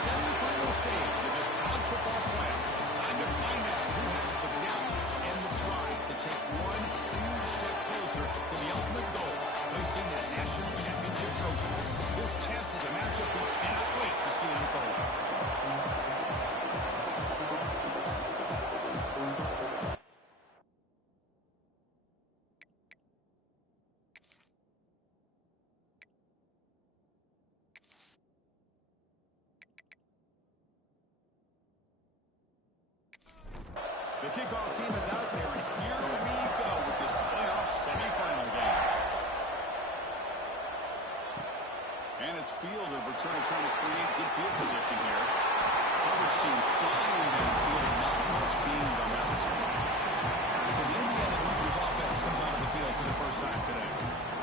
semifinal stage of this college football playoff. It's time to find out who has the depth and the drive to take one huge step closer to the ultimate goal, hoisting that national championship trophy. This test is a matchup we cannot wait to see unfold. The kickoff team is out there, and here we go with this playoff semifinal game. And it's Fielder returning, trying to create good field position here. Coverage team flying downfield, not much gained on that return. So the Indiana Hoosiers offense comes onto the field for the first time today.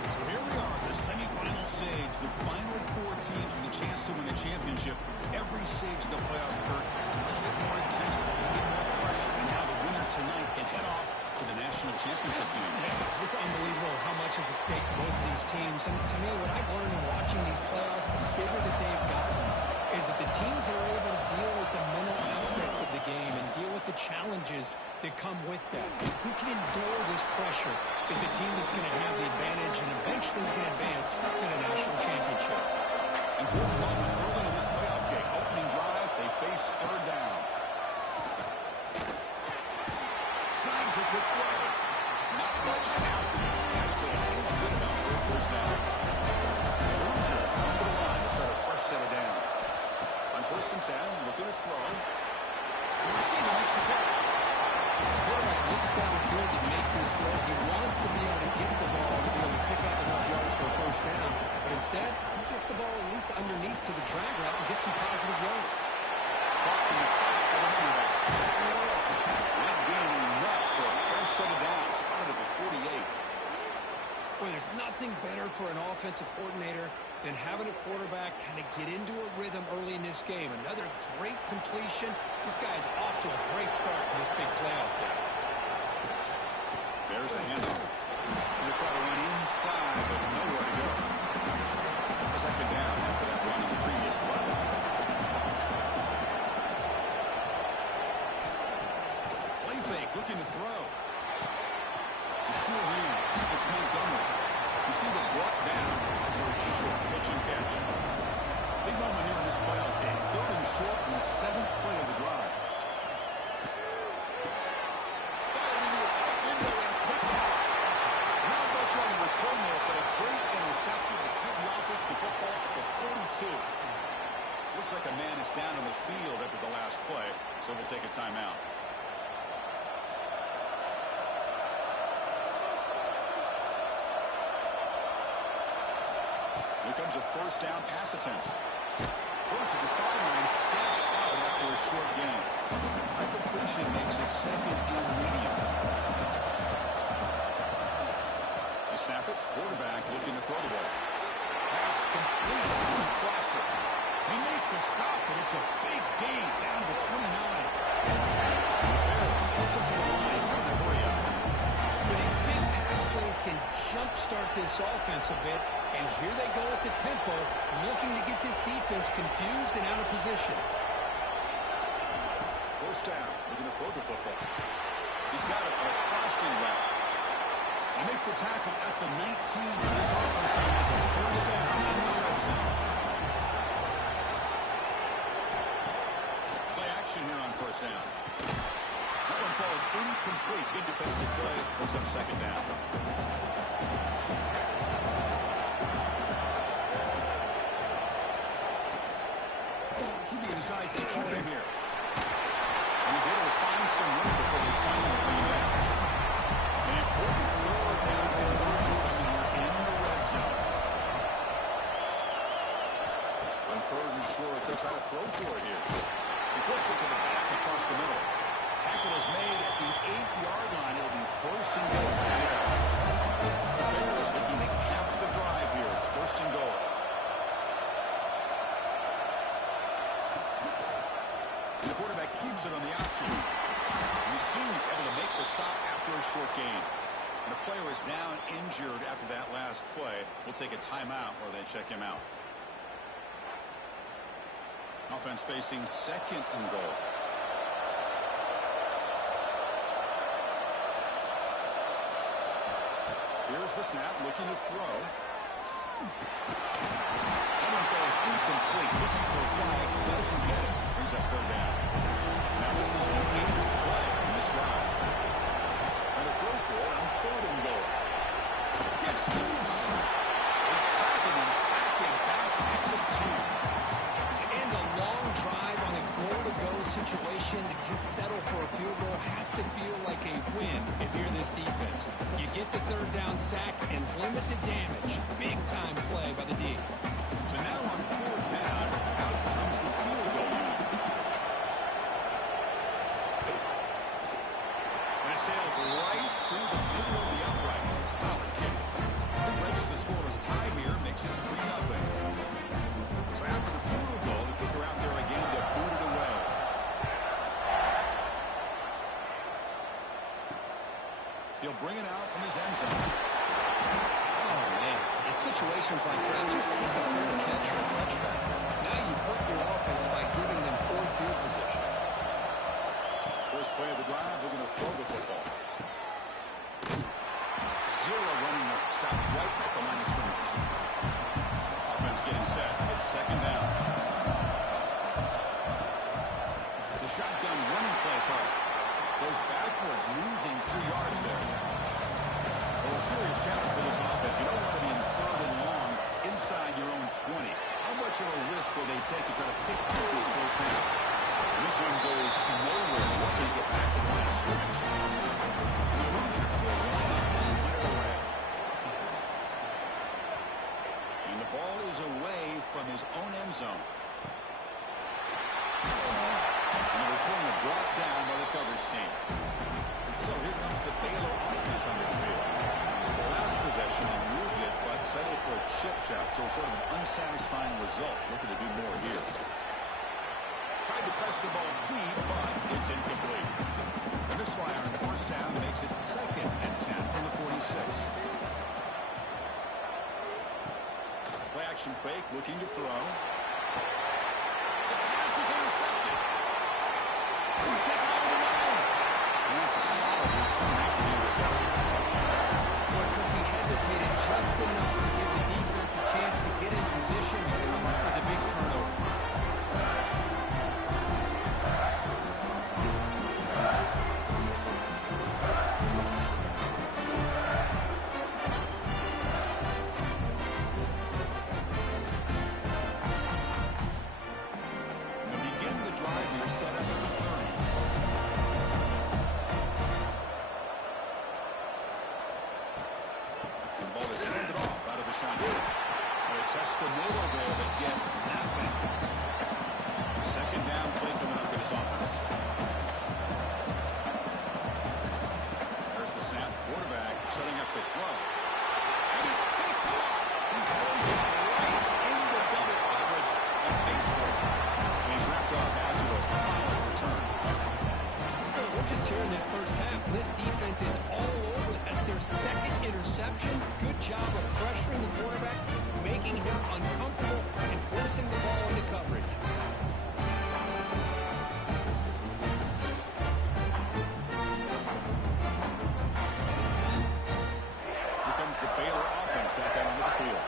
So here we are, the semifinal stage, the final four teams with a chance to win a championship. Every stage of the playoff, Kurt, a little bit more intensity, a little bit more pressure, and now the winner tonight can head off to the national championship game. Yeah, it's unbelievable how much is at stake for both of these teams. And to me, what I've learned in watching these playoffs, the bigger that they've gotten, is that the teams are able to deal with the mental aspects of the game and deal with the challenges that come with that. Who can endure this pressure is the team that's going to have the advantage and eventually is going to advance to the national championship. Important moment early in this playoff game. Opening drive, they face third down. Slides the quick throw. Not much out of the catch, but it is good enough for a first down. The Hoosiers come to the line to start a fresh set of downs. On 1st and 10, looking to throw. The receiver makes the catch. The quarterback looks downfield to make this throw. He wants to be able to get the ball to be able to pick up enough yards for a first down. But instead, he gets the ball at least underneath to the drag route and gets some positive yards. Caught in the fight by the running back. Not gaining enough for a fresh set of downs. Spotted at the 48. Boy, there's nothing better for an offensive coordinator than having a quarterback kind of get into a rhythm early in this game. Another great completion. This guy's off to a great start in this big playoff game. There's the handoff. Going to try to run inside, but nowhere to go. Second down after that run on the previous play. Play fake, looking to throw. Sure hands. It's Montgomery. You see the brought down for a short pitch and catch. Big moment here in this playoff game. 3rd and short on the 7th play of the drive. Fired into a tight window and picked out. Not much on the return there, but a great interception to give the offense the football at the 42. Looks like a man is down on the field after the last play, so we'll take a timeout. Here comes a first down pass attempt. Goes to the sideline, steps out after a short gain. A completion makes it 2nd and medium. They snap it. Quarterback looking to throw the ball. Pass complete to the crosser. They make the stop, but it's a big gain down to 29. Bears closer to the line from the hurry up. These big pass plays can jumpstart this offense a bit, and here they go at the tempo, looking to get this defense confused and out of position. First down, looking to throw the football. He's got it on a crossing route. They make the tackle at the 19, and this offense has a first down in the red zone. Play action here on first down. That one falls incomplete. Good defensive play. Brings up 2nd down. He decides to keep it here. And he's able to find some room before they finally bring it in. An important forward down conversion coming here in the red zone. On 3rd and short, they'll try to throw for it here. He flips it to the back across the middle. Tackle is made at the 8-yard line. It'll be 1st and goal for the air. The Bears looking to cap the drive here. It's 1st and goal. The quarterback keeps it on the option. You see him able to make the stop after a short gain. And the player is down injured after that last play. We'll take a timeout where they check him out. Offense facing second and goal. Here's the snap, looking to throw. That one falls incomplete. Looking for a flag, doesn't get it. Brings up third down. Now this is the 8th play in this drive. And a throw for it on third and goal. Gets loose. They track him and sack him back at the 10. To end a long drive on a goal-to-go situation, to just settle for a field goal has to feel like a win if you're this defense. You get the third down sack and limit the damage. Big-time play by the D. So now on fourth down, out comes the field goal unit. And it sails right through the middle of the uprights. Solid kick. It breaks the scoreless tie here, makes it 3-0. So after the field goal, the kicker out there again to boot it away. He'll bring it out from his end zone. Oh, man. In situations like that, just take a fair catch or a touchback. Now you've hurt your offense by giving them poor field position. First play of the drive, they're going to throw the football. Zero running stop right at the line of scrimmage. Offense getting set. It's second down. The shotgun running play call. Goes backwards, losing 3 yards there. Well, a serious challenge for this offense. You don't want to be in third and long inside your own 20. How much of a risk will they take to try to pick up this first down? And this one goes nowhere. What they get back to the line of scrimmage. The Hoosiers will line up to win it away. And the ball is away from his own end zone. And the return is brought down by the coverage team. So here comes the Baylor offense on the field. The last possession, they moved it, but settled for a chip shot. So sort of an unsatisfying result. Looking to do more here. Tried to press the ball deep, but it's incomplete. A misfire on the first down makes it second and 10 from the 46. Play action fake, looking to throw. The pass is intercepted. He take it all the way. And that's a solid return after the interception. Boy, Chris, he hesitated just enough to give the defense a chance to get in position and come up with a big turnover. Test the middle there, but get nothing. Second down play coming up for this offense. There's the snap. Quarterback setting up the throw. And he's picked off. He throws it right into double coverage and makes for it. And he's wrapped up after a solid return. We're just here in this first half. This defense is all over. That's their second interception. Good job of pressuring the quarterback, making him uncomfortable, and forcing the ball into coverage. Here comes the Baylor offense back out onto the field.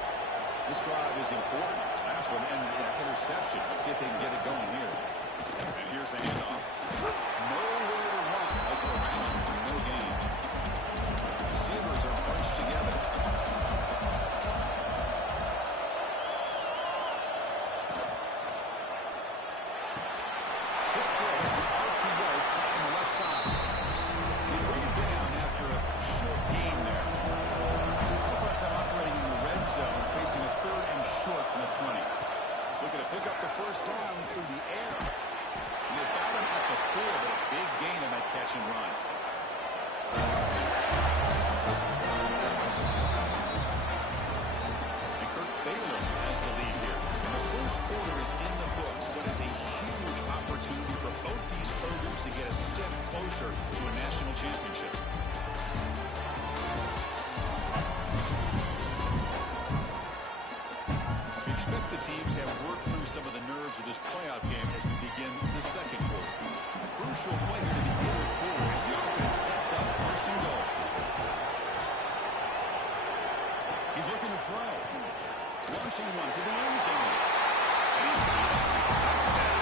This drive is important. Last one, and an interception. Let's see if they can get it going here. And here's the handoff. Nowhere to run. Like they're matching for no gain. Receivers are bunched together. Quick throw. It's an RPO caught on the left side. They bring it down after a short gain there. Offense operating in the red zone, facing a third and short from the 20. Looking to pick up the first down through the air. And they got him at the 4, but a big gain on that catch and run. And Kirk Baylor has the lead here. And the first quarter is in the books, but is a huge opportunity for both these programs to get a step closer to a national championship. expect the teams have worked through some of the nerves of this playoff game as we begin the second quarter. A crucial play here to begin the quarter as the offense sets up first and goal. He's looking to throw. Launching one to the end zone. And he's got it. Touchdown.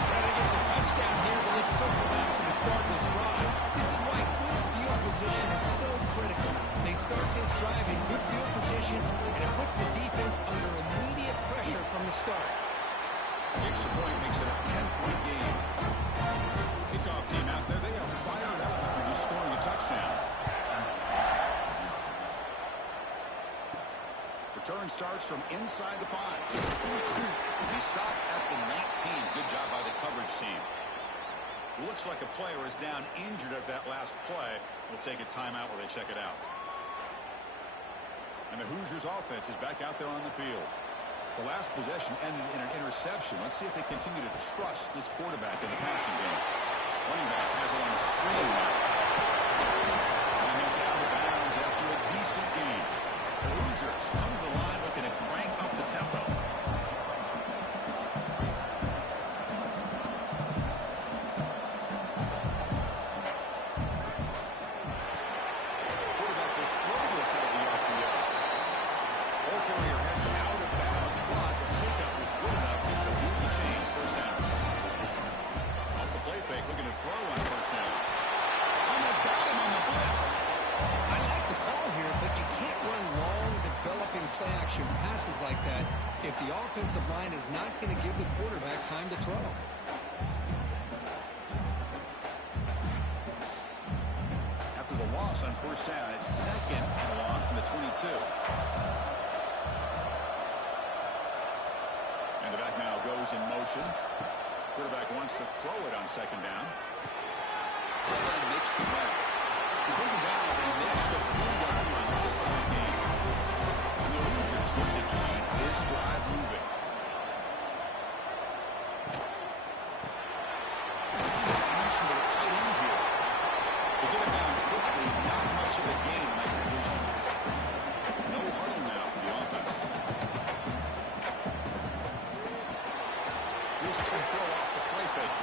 Trying to get the touchdown here, but let's circle back to the start of this drive. This is why good field position is so critical. They start this drive in good field position, and it puts the defense under immediate pressure from the start. Extra point makes it a 10-point game. Kickoff team out there, they are fired up after just scoring a touchdown. Return starts from inside the 5. He stopped at the 19. Good job by the coverage team. Looks like a player is down injured at that last play. We'll take a timeout while they check it out. And the Hoosiers offense is back out there on the field. The last possession ended in an interception. Let's see if they continue to trust this quarterback in the passing game. Running back has it on the screen now. And he's out of bounds after a decent game. The Hoosiers come to the line looking to crank up the tempo. Quarterback will throw this out of the RPO. Ball carrier heads out of bounds. But the pickup was good enough to move the chains. First down. Off the play fake, looking to throw on first down. And they've got him on the blitz. I like the call here, but you can't run long, developing play-action passes like that if the offensive line is not going to give the quarterback time to throw. After the loss on first down, it's second and long from the 22. And the back now goes in motion. Quarterback wants to throw it on second down. And makes the play. You bring it down and makes the 40-yard run. It's a solid game. And the Hoosiers look to keep this drive moving. Short connection with a tight end here. To get it down quickly, not much of a gain on that completion. No huddle now for the offense. Here's a throw off the play fake.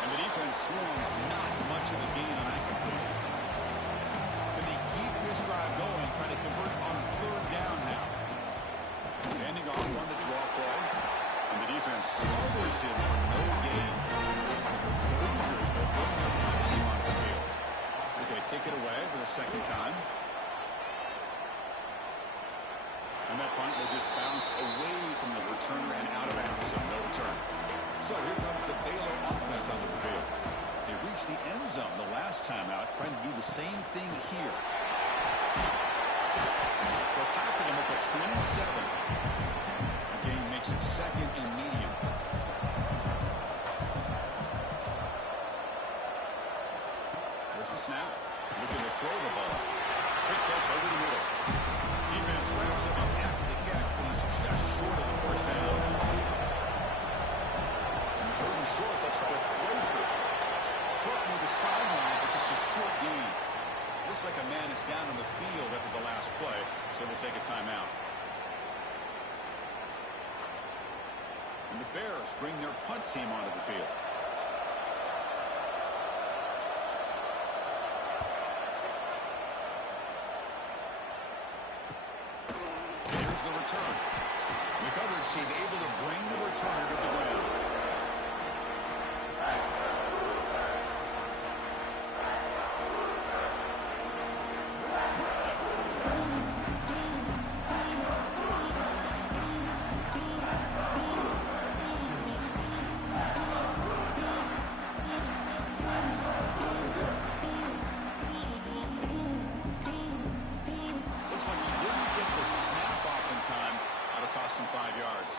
And the defense swarms, not much of a gain on that completion. Can they keep this drive going, trying to convert on third down now? Handing off on the draw play. And the defense smothers him for no gain. The Hoosiers will bring their punt team onto the field. They're going to kick it away for the second time. And that punt will just bounce away from the returner and out of bounds, so no return. So here comes the Baylor offense onto the field. They reached the end zone the last time out, trying to do the same thing here. They'll tackle him at the 27. The game makes it second and medium. There's the snap. Looking to throw the ball. Quick catch over the middle. Defense wraps him up after the catch, but he's just short of the first down. And third and short, they'll try to throw through. Caught near the sideline, but just a short gain. Looks like a man is down on the field after the last play, so we'll take a timeout. And the Bears bring their punt team onto the field. Here's the return. The coverage team able to bring the returner to the ground. Looks like he didn't get the snap off in time. That'll cost him 5 yards.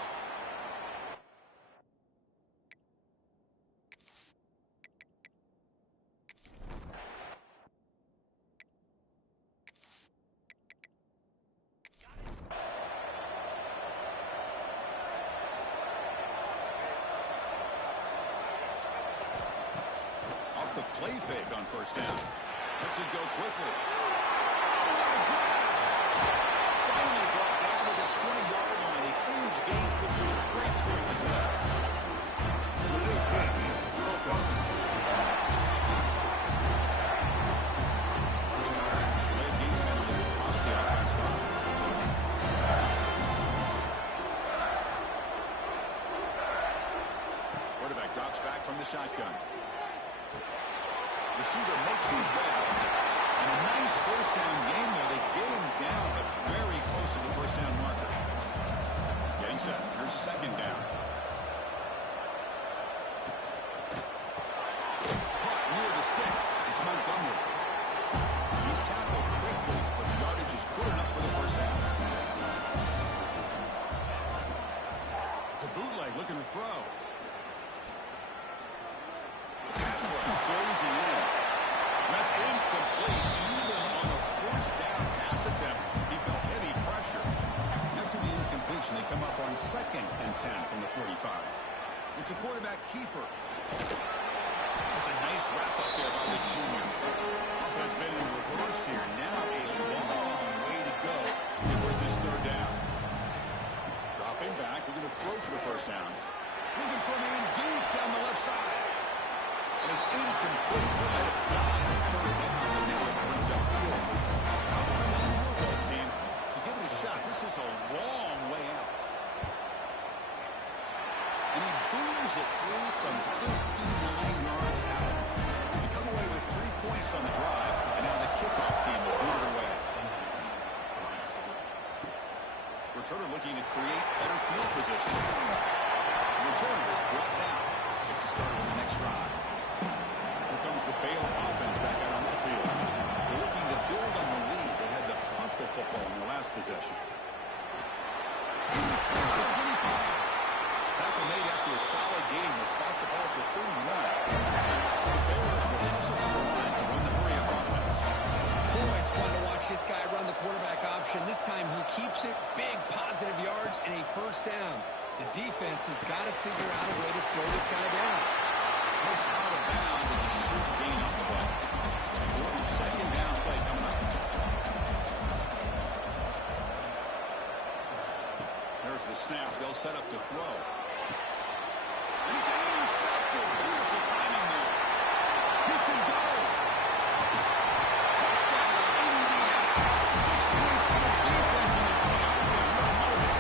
Off the play fake on first down. Lets it go quickly. Finally brought down to the 20. some great scoring position. Late game penalty will cost the offense 5. Quarterback drops back from the shotgun. Receiver makes him well. And a nice first down game there. They get him down, but very close to the first down marker. Getting set. Here's second down. Caught near the sticks. It's Montgomery. He's tackled quickly, but the yardage is good enough for the first down. It's a bootleg looking to throw. Pass rush closing in. That's incomplete. Even on a first down pass attempt, he felt heavy pressure. After the incompletion, they come up on 2nd and 10 from the 45. It's a quarterback keeper. It's a nice wrap up there by the junior. Offense been in reverse here. Now a long way to go to get with this third down. Dropping back, looking to throw for the first down. Looking for man deep down the left side. And it's incomplete. We'll let it fly on third down, and now it brings up field. Out comes the field goal team to give it a shot. This is a long way out. And he booms it through from 59 yards out. They come away with 3 points on the drive, and now the kickoff team will boot it away. Returner looking to create better field position. The returner is brought down. Gets a start on the next drive. Here comes the Baylor offense back out on the field. They're looking to build on the lead. They had to punt the football in their last possession. The 25. Tackle made after a solid game. Will spot the ball for 31. The Bears will hustle to the line to run the hurry-up offense. Boy, it's fun to watch this guy run the quarterback option. This time he keeps it. Big positive yards and a first down. The defense has got to figure out a way to slow this guy down. Goes out of bounds with a short gain on the play. Gordon's second down play coming up. There's the snap. They'll set up to throw. And he's intercepted. Beautiful timing there. He can go. Touchdown, Indiana. 6 points for the defense in this playoff game. What a moment.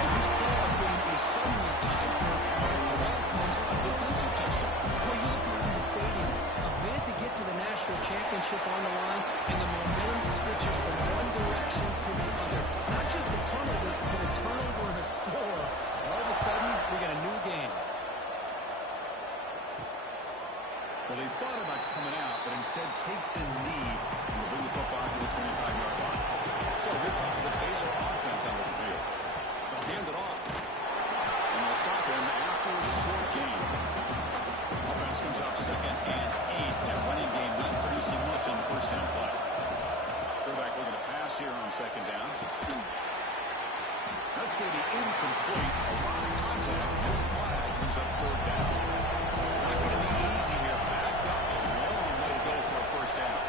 And this playoff game is suddenly tied for outcomes a defensive touchdown. Boy, you look around the stadium, a bid to get to the national championship on the line, and the momentum switches from one direction to the other. Not just a turnover, but a turnover and a score. All of a sudden, we got a new game. Well, they thought about coming out, but instead takes a knee and will bring the football to the 25-yard line. So here comes the Baylor offense out of the field. They'll hand it off. And they'll stop him after a short game. Offense comes up 2nd and 8. That running game not producing much on the first down play. Quarterback looking to pass here on 2nd down. That's going to be incomplete. A lot of contact. No flag. Brings up 3rd down. Not going to be easy here. Backed up a long way to go for a first down.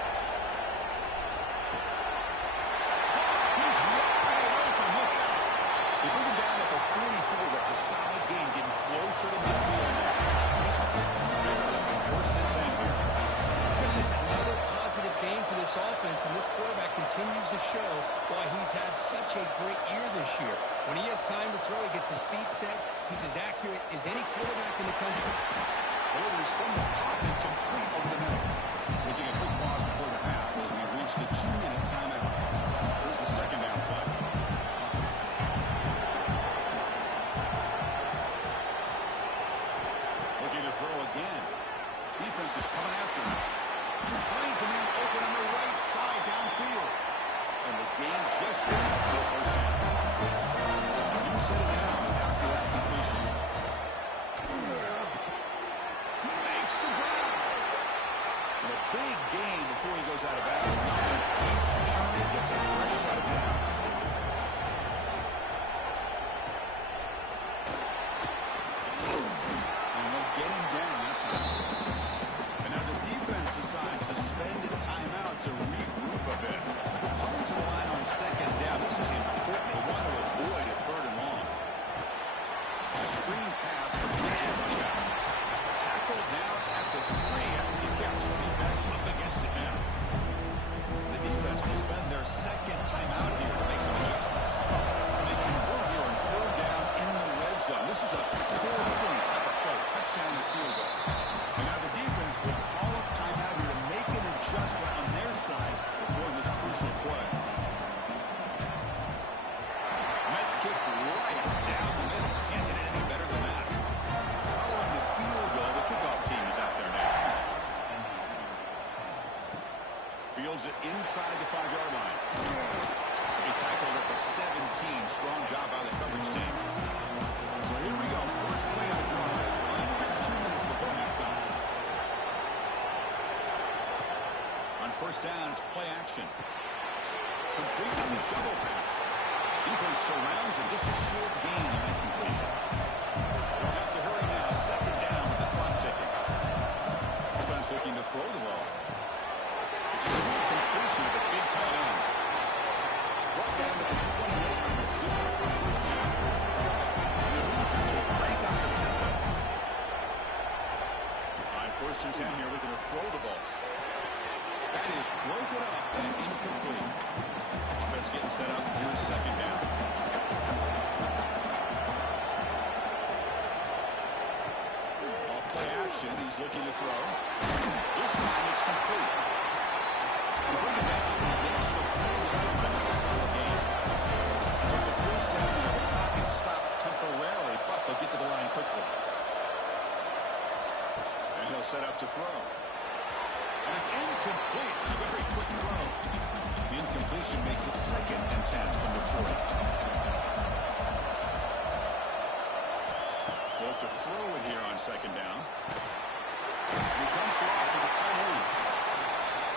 He's wide open. Look out. They bring him down at the 44. That's a solid game. Getting closer to midfield now. Bears with 1st and 10 here. Chris, it's another positive game for this offense, and this quarterback continues to show why he's had such a great year this year. When he has time to throw, he gets his feet set. He's as accurate as any quarterback in the country. Delivers from the pocket, complete over the middle. We'll take a quick pause before the half as we reach the 2-minute timeout. Here's the 2nd down play. Looking to throw again. Defense is coming after him. Finds a man open on the right side downfield. And the game just good enough for a first down. New set of downs after that completion. He makes the grab. And a big gain before he goes out of bounds. The offense keeps churning, gets a fresh set of downs. And they'll get him down that time. And now the defense decides to spend a timeout to regroup a bit. Coming to the line on 2nd down. This is important. They want to avoid a 3rd and long. will call a timeout here to make an adjustment on their side before this crucial play. Net kick right down the middle. Can't hit it any better than that. Following the field goal, the kickoff team is out there now. Fields it inside the 5-yard line. He tackled at the 17. Strong job by the coverage team. So here we go. First play of the drive. Under 2 minutes before halftime. On first down, it's play action. Complete on the shovel pass. Defense surrounds him. Just a short gain on that completion. They'll have to hurry now. Second down with the clock ticking. Offense looking to throw the ball. It's a short completion of the big tight end. Brought down at the 28. It's good enough for a first down. And the Hoosiers will crank up the tempo. On first and 10 here, we're going to throw the ball. That is broken up and incomplete. Offense getting set up. Here's second down. Off play action. He's looking to throw. This time it's complete. Bring it down. He makes the 4-yard line. It's a solid game. So it's a first down. The clock is stopped temporarily, but they'll get to the line quickly. And he'll set up to throw. And it's incomplete. A very quick throw. The incompletion makes it second and 10 from the 40. Well, to throw it here on second down. And he dumps it off to the tight end.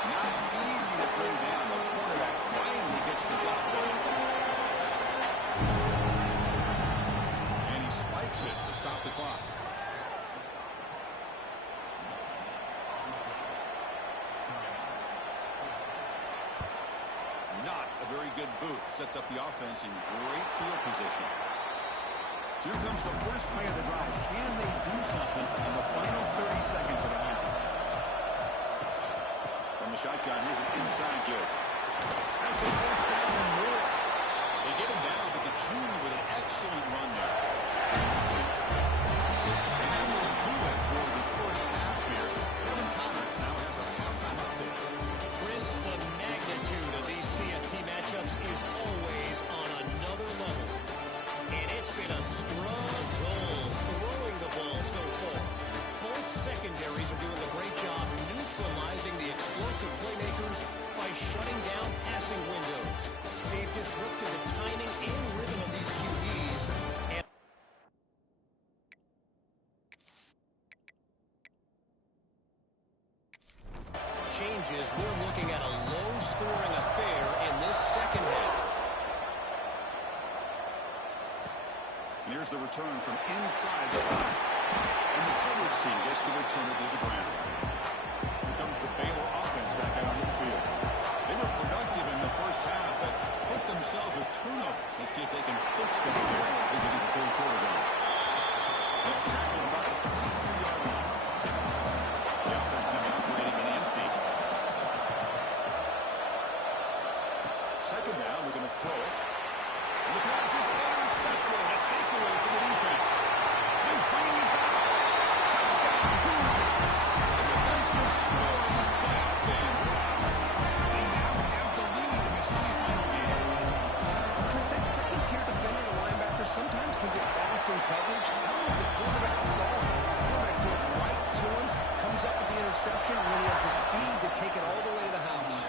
Not easy to bring down. The quarterback finally gets the job done. And he spikes it to stop the clock. Not a very good boot. Sets up the offense in great field position. So here comes the first play of the drive. Can they do something in the final 30 seconds of the half? From the shotgun, here's an inside give. Has the first down and more. They get him down, but the junior with an excellent run there. And that will do it for the first half here. Kevin Connors now has a halftime update. Chris, the magnitude of these CFP matchups is always on another level. And it's been a struggle throwing the ball so far. Both secondaries are doing a great job neutralizing the explosive playmakers by shutting down passing windows. They've disrupted the timing and rhythm of these QBs. And changes, we're looking at a low-scoring affair in this second half. And here's the return from inside the 5. And the coverage team gets the return to the ground. Here comes the Baylor offense back out on the field. They were productive in the first half, but put themselves with turnovers. Let's see if they can fix them here. They can get the third quarter going. They'll tackle about the 23-yard line. The offense now operating in empty. Second down, we're going to throw it. And the pass is intercepted. A takeaway for the defense. He's bringing it back. Touchdown, Hoosiers. The defensive score in this playoff game. They now have the lead in the semifinal game. Chris, that second-tier defender and linebacker sometimes can get lost in coverage. I don't know if the quarterback saw him. The quarterback threw it right to him, comes up with the interception, and then he has the speed to take it all the way to the house.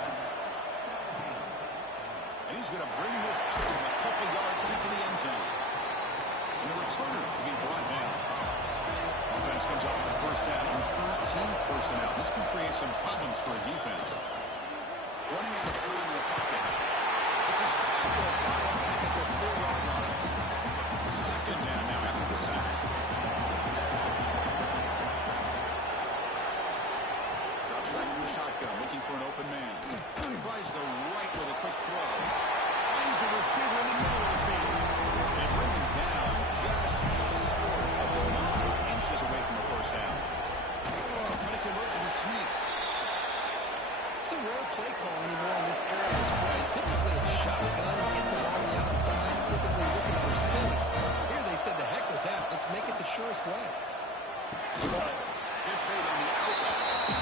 And he's going to bring this out from a couple yards deep in the end zone. And the returner to be brought down. Offense comes up with the first down with 13 personnel. This can create some problems for a defense. Running out of time in the pocket. It's a sack. They'll fire back at the 4-yard line. Second down now after the sack. Drops back to the shotgun, looking for an open man. Tries the right with a quick throw. Finds a receiver in the middle of the field. And bring him down just short of 9 inches away from the first down. Trying to convert to the sneak. It's a rare play call anymore in this era of the spread. Typically it's shotgun, get the ball on the outside, typically looking for space. Here they said, the heck with that. Let's make it the surest way. It's made on the outlet.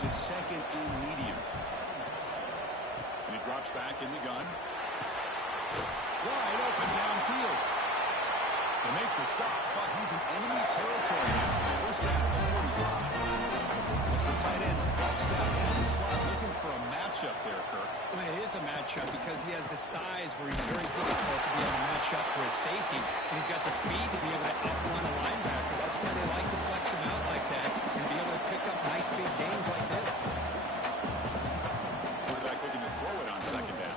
makes it second and medium. And he drops back in the gun. Wide open downfield. They make the stop, but he's in enemy territory now. First down at the 45. It's the tight end flexed out in the slot, looking for a matchup there, Kirk. Well, it is a matchup because he has the size where he's very difficult to be able to match up for his safety. And he's got the speed to be able to outrun a linebacker. That's why they like to flex him out like that and be able to pick up nice big gains like this. Quarterback looking to throw it on second down.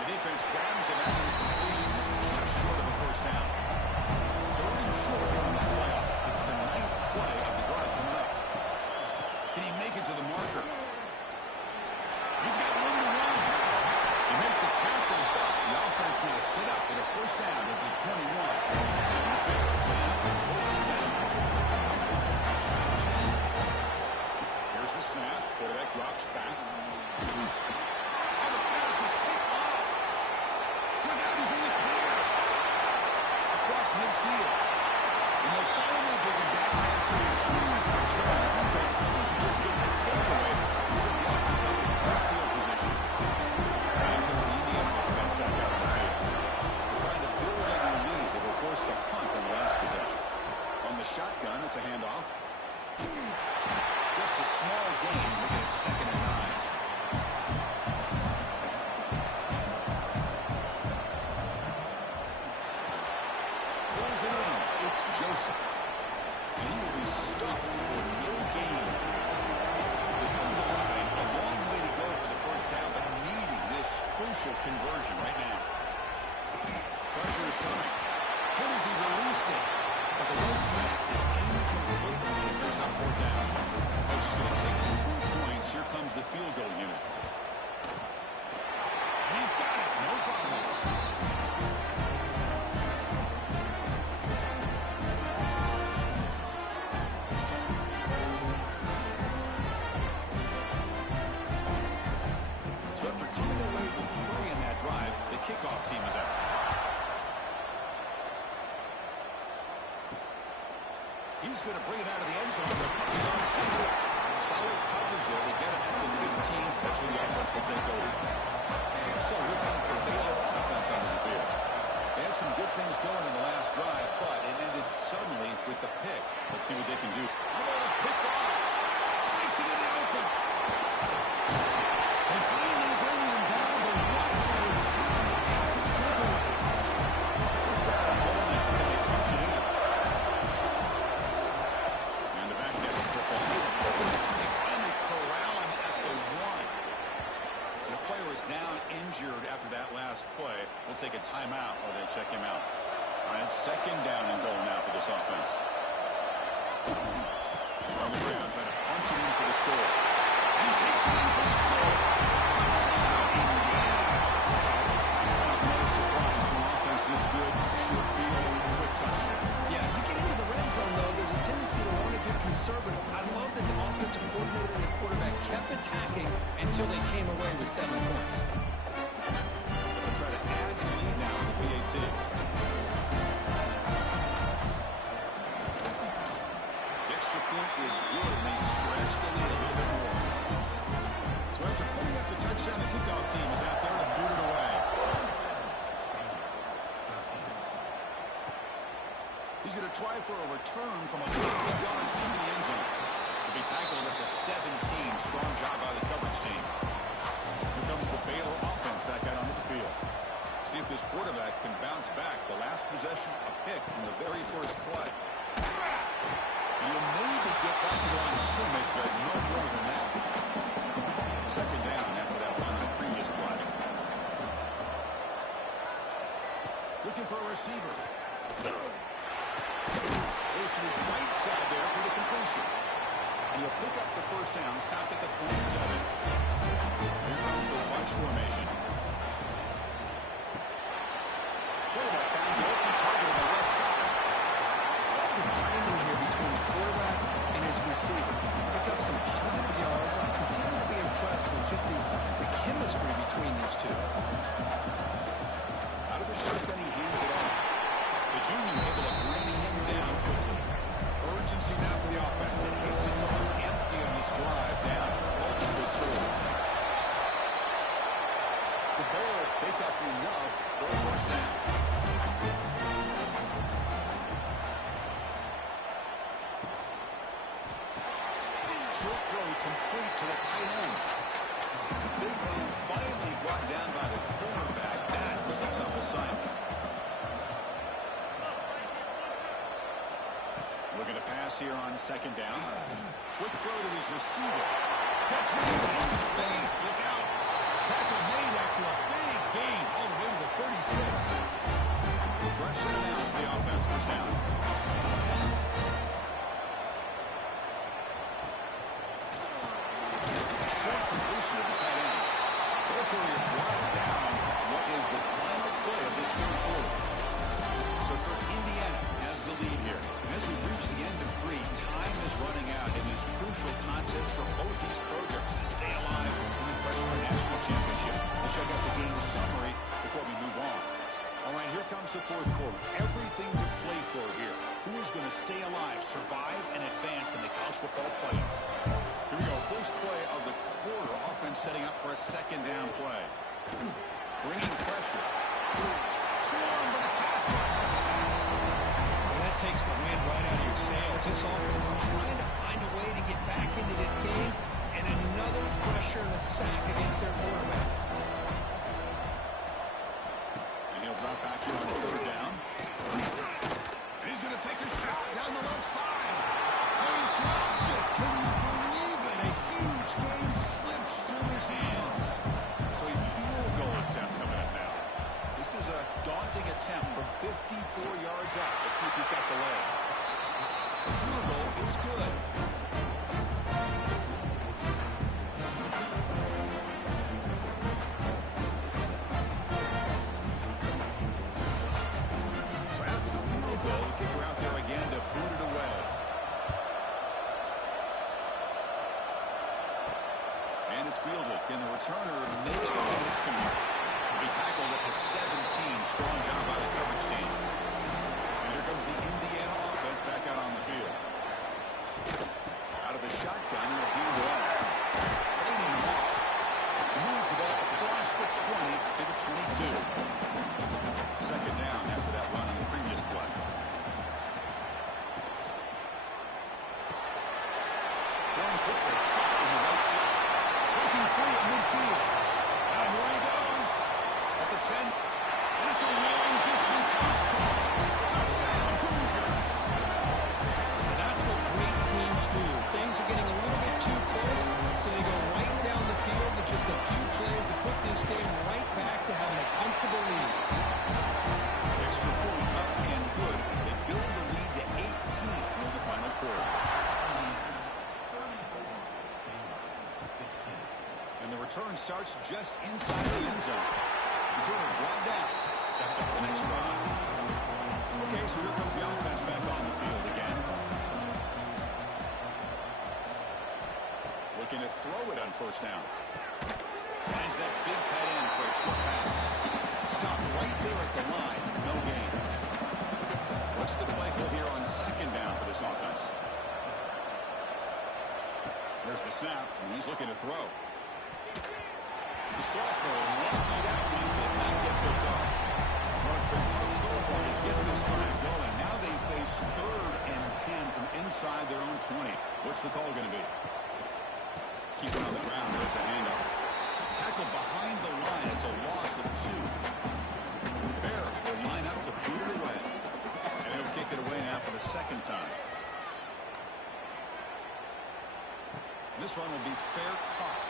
The defense grabs it out of the completion. Just short of a first down. Third and short on this play. It's the 9th play of the drive coming up. Can he make it to the marker? He's got room to run. They make the tackle, but the offense now sit up for the first down at the 21. And the Bears have first and 10. Here's the snap. Quarterback drops back. Oh, the pass is picked off. Look out, he's in the clear. Across midfield. And they'll finally bring him down after a huge return. The defense doesn't just get the takeaway. He set the offense up in great field position. And comes the Indiana offense back out on the field. Trying to build on their lead. They were forced to punt on the last possession. On the shotgun, it's a handoff. Just a small gain. Looking at second and 9. Pulls it in. It's Joseph. And he will be stuffed for no gain. They come to the line. A long way to go for the first down, but needing this crucial conversion right now. Pressure is coming. Good as he released it. But the low connect is incomplete. And it brings up fourth down. Coach is going to take the 3 points. Here comes the field goal unit. He's got it. No problem. So after coming away with 3 in that drive, the kickoff team is out. He's going to bring it out of the end zone for a couple yards deep. Solid coverage there. They get it at the 15. That's where the offense will take over. So here comes the Baylor offense onto the field. They had some good things going in the last drive, but it ended suddenly with the pick. Let's see what they can do. The ball is picked off. Breaks it in the open. And finally bringing him down the Watford team after the takeaway. First down and goal now. Can they punch it in? And the back gets the football. They finally corral him at the 1. The player is down injured after that last play. We'll take a timeout while they check him out. All right, second down and goal now for this offense. On the ground, trying to punch it in for the score. And he takes it in for the score. Touchdown, Indiana. No surprise from offense this good. Short field, quick touchdown. Yeah, you get into the red zone, though, there's a tendency to want to get conservative. I love that the offensive coordinator and the quarterback kept attacking until they came away with 7 points. They'll try to add the lead now in the PAT. The extra point is good, and they stretch the lead a little bit more. So after putting up the touchdown, the kickoff team is out there to boot it away. He's going to try for a return from a couple of yards into the end zone. He'll be tackled at the 17. Strong job by the coverage team. Here comes the Baylor offense back out onto the field. See if this quarterback can bounce back. The last possession, a pick in the very first play. You'll maybe get back to the line of scrimmage, but no more than that. Second down after that run on the previous play. Looking for a receiver. Goes to his right side there for the completion. And he'll pick up the first down, stopped at the 27. Here comes the bunch formation. Quarterback finds an open target on the left side. Love the timing here between the quarterback and his receiver. Pick up some positive yards. I continue to be impressed with just the chemistry between these two. Out of the shotgun, he hands it off. The junior able to bring him down quickly. Urgency now for the offense that hates it going empty on this drive. big man finally brought down by the cornerback. That was a tough assignment. Looking to pass here on second down. Quick throw to his receiver. Catch made in space. Look out. Tackle made after a big gain all the way to the 36. Fresh set of downs. The offense was down. Short completion of the tight end. Ball carrier brought down what is the final play of this third quarter. So for Indiana has the lead here. And as we reach the end of 3, time is running out in this crucial contest for both these programs to stay alive and press for a national championship. Let's check out the game summary before we move on. All right, here comes the fourth quarter. Everything to play for here. Who is going to stay alive, survive, and advance in the college football playoff? Here we go. First play of the quarter. Offense setting up for a second down play. Bringing pressure. Swarm, but the pass rush is that takes the wind right out of your sails. This offense is trying to find a way to get back into this game, and another pressure and a sack against their quarterback. And he'll drop back here on the third down. And he's going to take a shot down the left side. They dropped it. Can you believe it? A huge game slips through his hands. So a field goal attempt coming up now. This is a daunting attempt from 54 yards out. Let's see if he's got the leg. The field goal is good. So after the field goal, the kicker out there again to boot it away. And it's fielded. Can the returner make something happen? He tackled at the 17. Strong job by the coverage team. And here comes the Indiana offense back out on the field. Out of the shotgun, he'll hand it off. Fading him off. He moves the ball across the 20 to the 22. Second down after that run on the previous play. Throwing quickly, caught in the right foot. Breaking free at midfield. And here he goes. At the 10, and it's a long-distance house call. Touchdown, Hoosiers. And that's what great teams do. Things are getting a little bit too close, so they go right down the field with just a few plays to put this game right back to having a comfortable lead. Extra point up and good. They build the lead to 18 in the final quarter. And the return starts just inside the end zone. Returner brought down. Sets up the next drive. Okay, so here comes the offense back on the field again. Looking to throw it on first down. Finds that big tight end for a short pass. Stopped right there at the line. No gain. What's the play call here on second down for this offense? There's the snap, and he's looking to throw. The sophomore lucky that one did not get picked off. Well, it's been tough so far to get this drive going. Now they face 3rd and 10 from inside their own 20. What's the call going to be? Keep it on the ground. There's the handoff. Tackle behind the line. It's a loss of 2. The Bears will line up to boot it away. And he'll kick it away now for the second time. This one will be fair caught.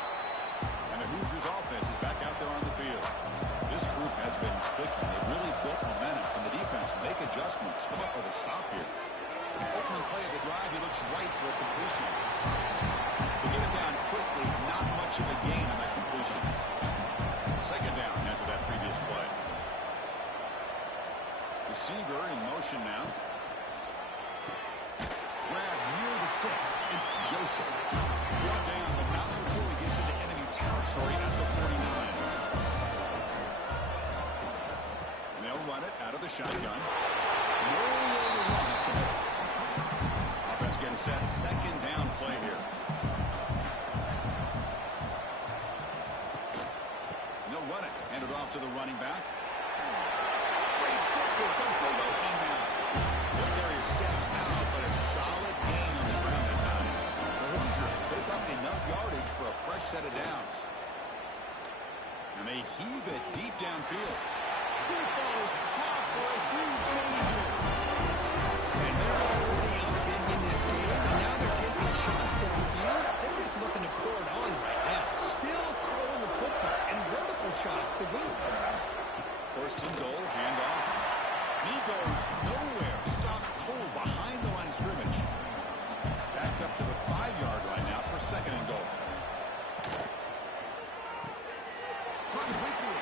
And the Hoosiers offense is back out there on the field. This group has been clicking. They've really built momentum. And the defense make adjustments. Come up with a stop here. Opening play of the drive, he looks right for a completion. They get it down quickly. Not much of a gain on that completion. Second down after that previous play. Receiver in motion now. Grab near the sticks. It's Joseph. Brought down, but not before he gets into enemy territory at the 49. And they'll run it out of the shotgun. No way to run it. Offense getting set. Second down play here. And they'll run it. Hand it off to the running back. Great footwork. A big opening now. The carrier steps out, but a solid gain on the ground that time. The Hoosiers pick up enough yardage for a fresh set of downs. And they heave it deep downfield. Deep ball is caught for a huge gain here. And they're already up big in this game, and now they're taking shots downfield. They're just looking to pour it on right now. Still throwing the football and vertical shots to boot. First and goal, handoff. He goes nowhere. Stopped cold behind the line of scrimmage. Backed up to the 5-yard line now for second and goal. Run quickly.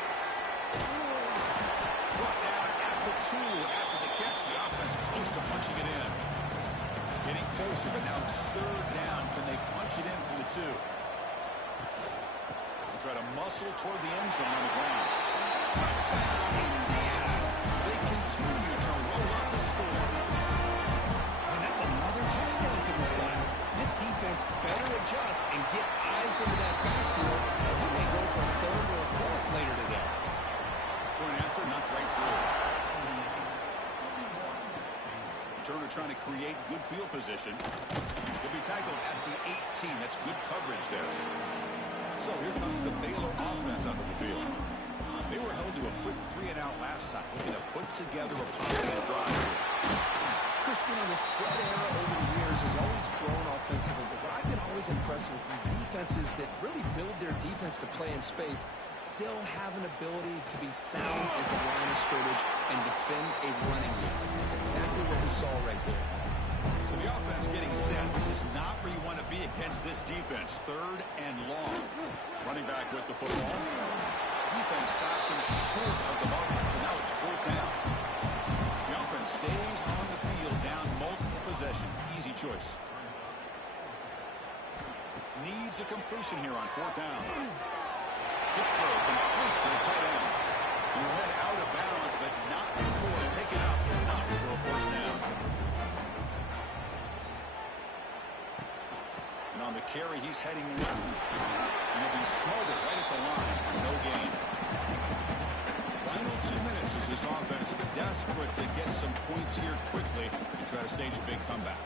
Brought down at the 2 after the catch. The offense close to punching it in. Getting closer, but now it's third down. Can they punch it in from the 2? They try to muscle toward the end zone on the ground. Touchdown, Indiana. They continue to roll up the score. And that's another touchdown for this guy. This defense better adjust and get eyes into that backfield, or he may go for a third or a fourth later today. Point after, not right through. Turner trying to create good field position. He'll be tackled at the 18. That's good coverage there. So here comes the Baylor offense onto the field. They were held to a quick 3-and-out last time, looking to put together a positive drive. Chris, you know, the spread era over the years has always grown offensively, but what I've been always impressed with defenses that really build their defense to play in space still have an ability to be sound at the line of scrimmage and defend a running game. That's exactly what we saw right there. So the offense getting set. This is not where you want to be against this defense. Third and long. Running back with the football. Defense stops him short of the marker. So now it's fourth down. The offense stays on the field, down multiple possessions. Easy choice. Needs a completion here on fourth down. Quick throw complete to the tight end. And he'll head out of bounds, but not before to pick it up. Enough for a first down. And on the carry, he's heading left. And he'll be smothered right at the line for no gain. Final 2 minutes as this offense desperate to get some points here quickly and try to stage a big comeback.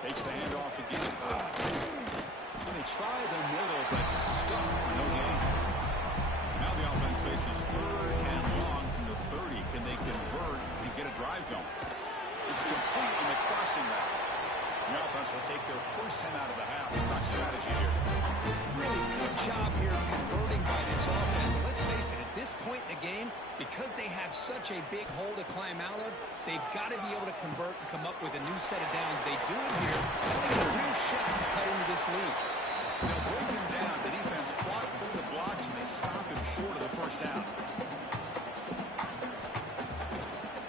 Takes the handoff again. And they try the middle, but stuck for no gain. Now the offense faces third and long from the 30. Can they convert and get a drive going? It's complete on the crossing route. The offense will take their first 10 out of the half. We talk strategy here. Really good job here converting by this offense. And let's face it, at this point in the game, because they have such a big hole to climb out of, they've got to be able to convert and come up with a new set of downs. They do it here. They get a real shot to cut into this lead. They'll break him down. The defense fought through the blocks, and they stop him short of the first down.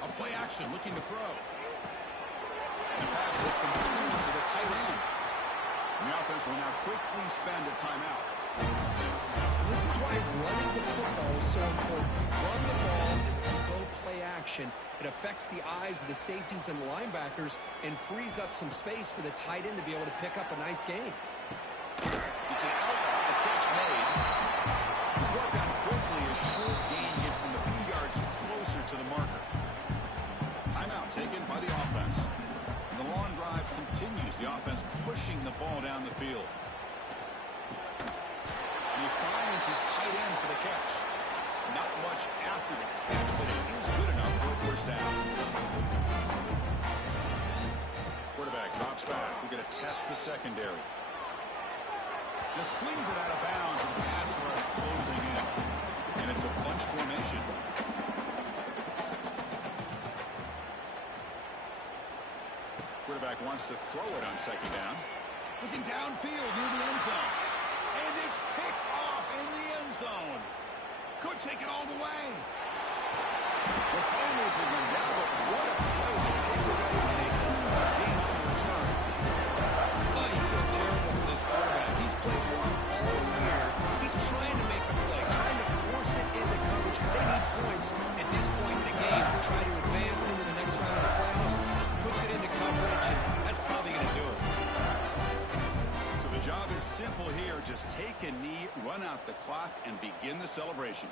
A play action, looking to throw. The pass is complete to the tight end. And the offense will now quickly spend a timeout. This is why running the football is so important. Run the ball and then go play action. It affects the eyes of the safeties and linebackers and frees up some space for the tight end to be able to pick up a nice gain. It's an out route, the catch made. He's worked out quickly. A short gain gets them a few yards closer to the marker. Timeout taken by the offense. The long drive continues. The offense pushing the ball down the field. And he finds his tight end for the catch. Not much after the catch, but it is good enough for a first down. Quarterback drops back. We're going to test the secondary. Just flings it out of bounds with the pass rush closing in. And it's a bunch formation. Quarterback wants to throw it on second down. Looking downfield near the end zone. And it's picked off in the end zone. Could take it all the way. The final for them now, but what a play to take away and a huge gain on the return. You feel terrible for this quarterback. He's played well all year. He's trying to make a play, trying to force it into coverage because they need points at this point in the game to try to advance into the next round of the playoffs. Puts it into coverage, and that's probably going to do it. So the job is simple here. Just take a knee, run out the clock, and begin the celebration.